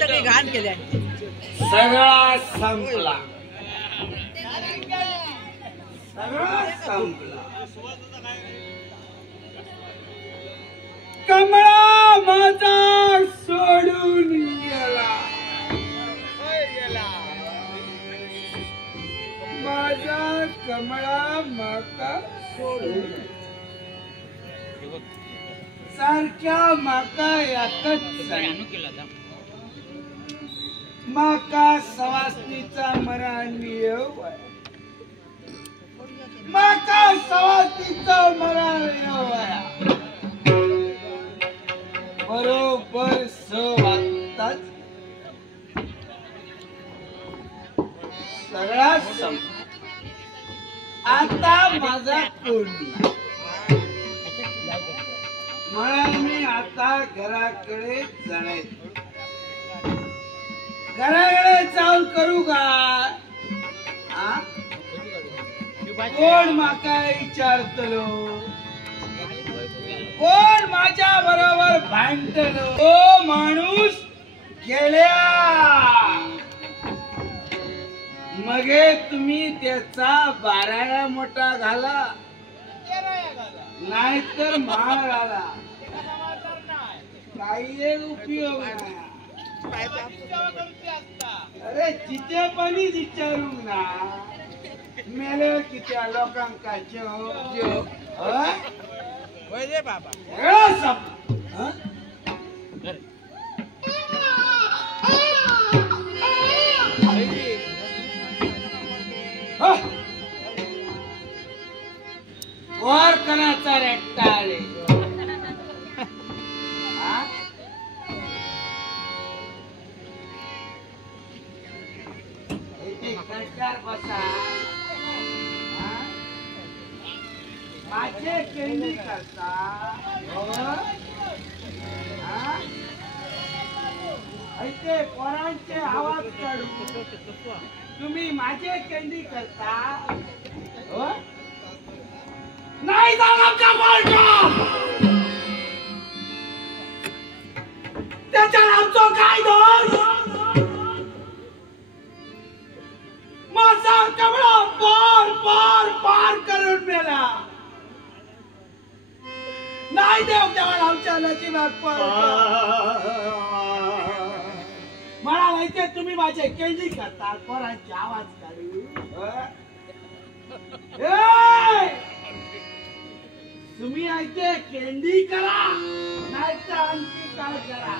सगळी घाण केली सगळा संपला सगळा संपला कमळा माझा सोडून गेला माझा कमळा माका सोडून सारख्या माका एकच माका सवासनीचा मरण येऊ माका सवासनीचा मरण येऊ बरोबर वाजताच सगळा संपला आता माझा कोण म्हणून मी आता घराकडे जाण्याचं घराकडे चाल करू का कोण माका विचारतलो कोण माझ्या बरोबर भांडतलो तो माणूस गेल्या मगे तुम्ही त्याचा बाराया मोठा घाला नाहीतर माळ घाला काही उपयोग नाही अरे जिथे पण विचारू ना मेले किती लोकांका जो बाबा वर कणाचा रेट्टा आले बसा माझे केंद्री करता ऐके पोरांचे आवाज काढू तुम्ही माझे केंद्री करता नाही झाला का त्याच्या आमचा काय दोष माझा कमळा पार पार पार करून मेला नाही देव देवाला आमच्या नशिबात मला माहितीये तुम्ही माझे केंद्री करता पोरांचे आवाज काढू तुम्ही ऐके केंद्री करा नाही तर आणखी काय करा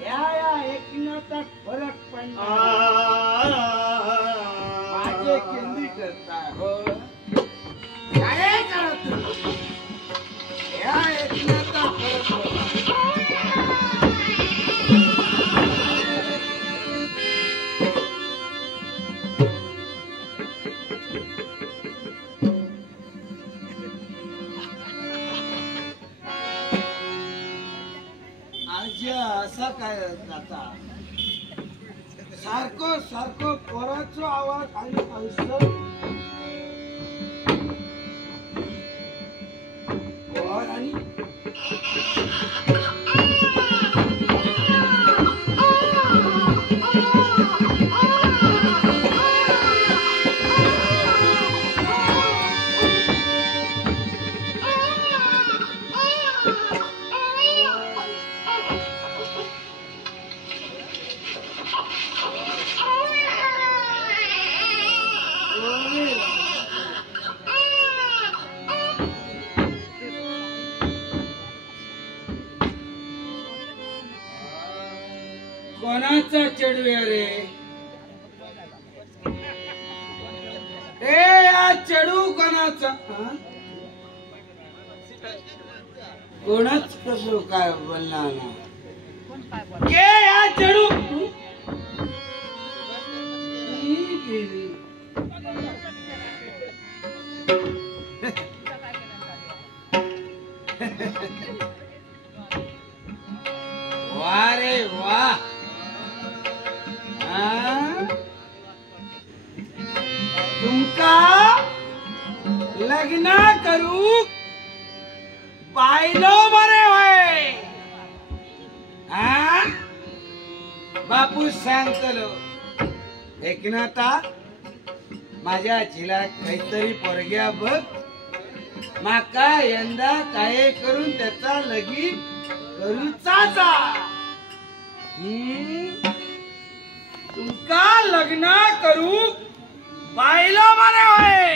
या एकनाचा फरक पडला माझे केंद्री करता काय करा तुम्ही या एकनाचा फरक पडला असा काय आता सारखं सारखं पोराचा आवाज आणि पोर आणि कोणाचा चढू रे या चढू कोणाचा कोणाच कसं काय बोलणार ना या चढू वाह रे वाह तुमका लग्न करू पाहिलो बरे होय बापू सांगतलो एकनाथा माझ्या झिला काहीतरी पोरग्या बघ माका यंदा काय करून त्याचा लगीन करूचा तुमका लग्न करू बायला मारे होय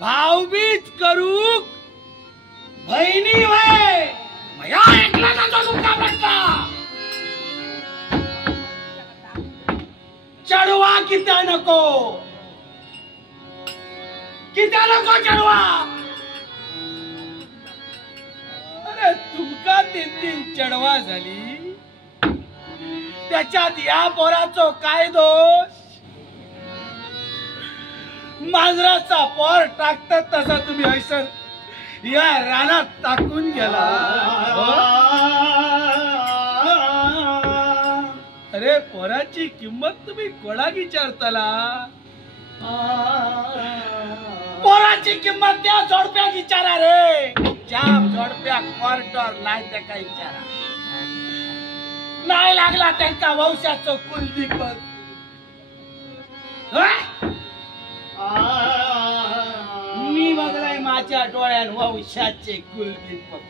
भाऊबीज करू बहिणी होय मया एकनाथाचा तुमका पटला चढवा किती नको चढवा अरे तुमका 3 चढवा झाली त्याच्यात या पोराचो काय दोष मांजराचा पोर टाकतात तसा तुम्ही हैसर या रानात टाकून गेला अरे पोराची किंमत तुम्ही कोणा विचारताला पोराची किंमत त्या जोडप्या विचारा रे जाम जोडप्या क्वार्टर नाही त्या काही विचारा नाही लागला त्यांचा वंशाचं कुलदीपक मी बघलाय माझ्या डोळ्यात वंशाचे कुलदीपक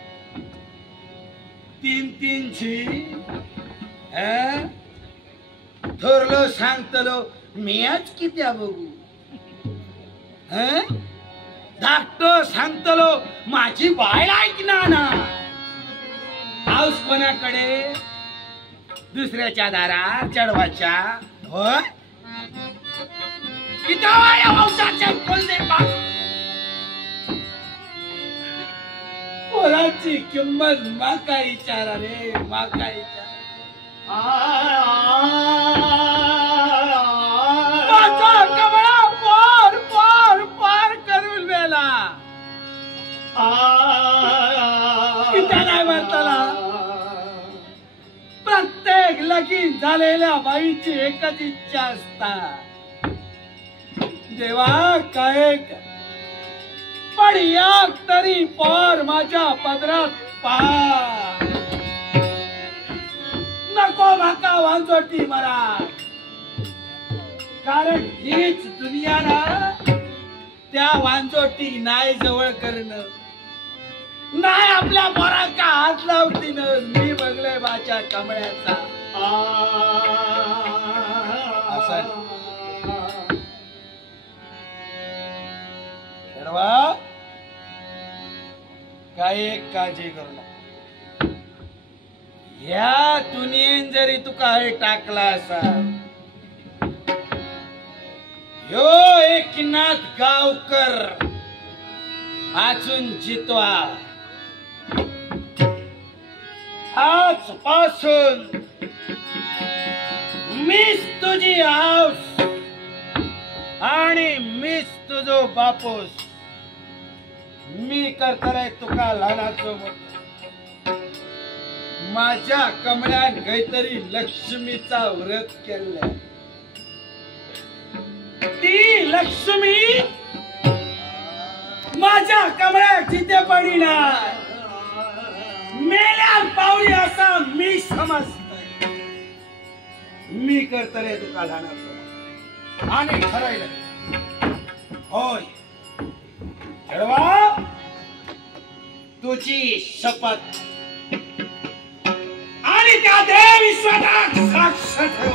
3 थोरलो सांगतलो मीच किती बघू धाकटो सांगतलो माझी बायला ऐकणार ना हाऊस कोणाकडे दुसऱ्याच्या दारात चढवाच्या होय कितावा या वंशाचे कुलदीपक पोराची किंमत माका विचारा रे माका विचारा माझा कमळा पार पार पार करून गेला किती नाही म्हणताला प्रत्येक लगीन झालेल्या बाईची एकच इच्छा असता देवा काय पण एक तरी पार माझ्या पदरात पार नको माका वांजोटी मरा कारण हीच दुनिया ना त्या वांजोटी नाही जवळ करणं नाही आपल्या पोरांका हात लावतीन मी बघले माझ्या कमळ्याचा ठरवा काय एक काळजी करू नका या दुनियेन जरी तुका हे टाकला असा यो एकनाथ गावकर अजून जितवा आजपासून मीच तुझी हाऊस आणि मीच तुझो बापूस मी करतोय तुका लहानाचो माझ्या कमळ्यान काहीतरी लक्ष्मीचा व्रत केलं ती लक्ष्मी माझ्या कमळ्यात जिथे पडिनार मेल्या पावली असा मी समजतोय मी करतोय तुका लहानाचो आणि ठरवलं होय ठरवा तुझी शपथ आणि त्या देवी स्वतः साक्ष ठेव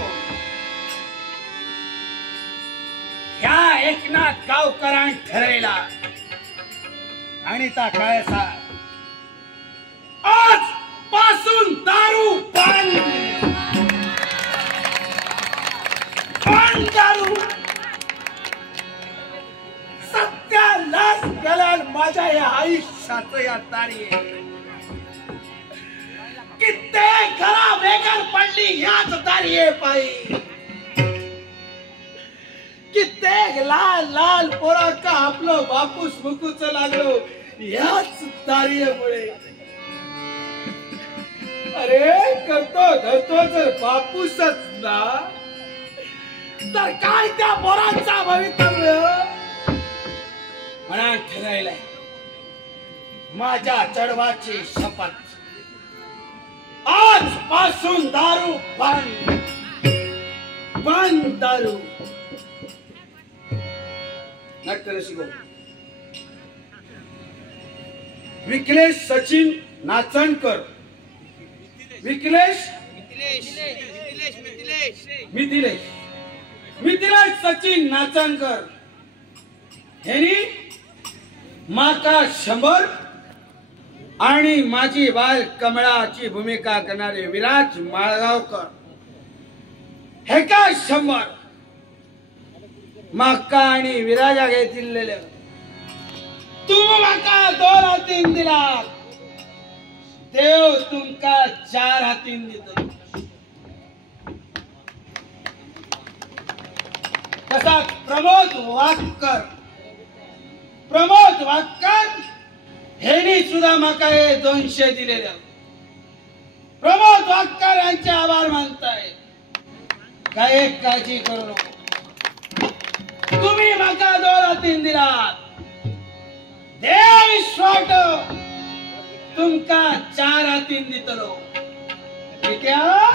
ह्या एकनाथ गावकरां ठरवला आणि ता काय असा आज पासून दारू बंद दारू सत्यानाश केला माझ्या या आयुष्यात या तारी कित्येक घरा बेकार पडली याच दारी पायी कित्येक लाल लाल पोरांका आपलो बापूस मुकूच लागलो याच दारीमुळे अरे करतो धरतो जर बापूसच ना तर काय त्या पोरांचा भवितव्य म्हणा ठरवलंय माझ्या चढवाची शपथ आजपासून दारू बंद, बंद दारू. नाट्यरसिको, विकलेश सचिन नाचणकर, विकलेश मिथिलेश सचिन नाचणकर ह्यांनी माका 100 आणि माझी बाल कमळाची भूमिका करणारे विराज माळगावकर हेका 100 माका आणि विराजा घेतलेले. तुम्ही माका 2 हातीन दिलात, देव तुमका 4 हातीन दितो. तसाच प्रमोद वाक्कर ह्यांनी सुद्धा माका हे 200 दिलेले. प्रमोद वाक्कर यांचे आभार मानताय. काय एक काळजी करू नको, तुम्ही माका 2 हातीन दिलात, देव विश्वाट तुमका 4 हातीन दितलो. ठीक आहे,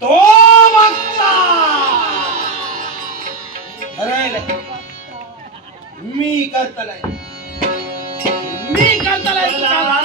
तो मागता मी करतलाय तुझा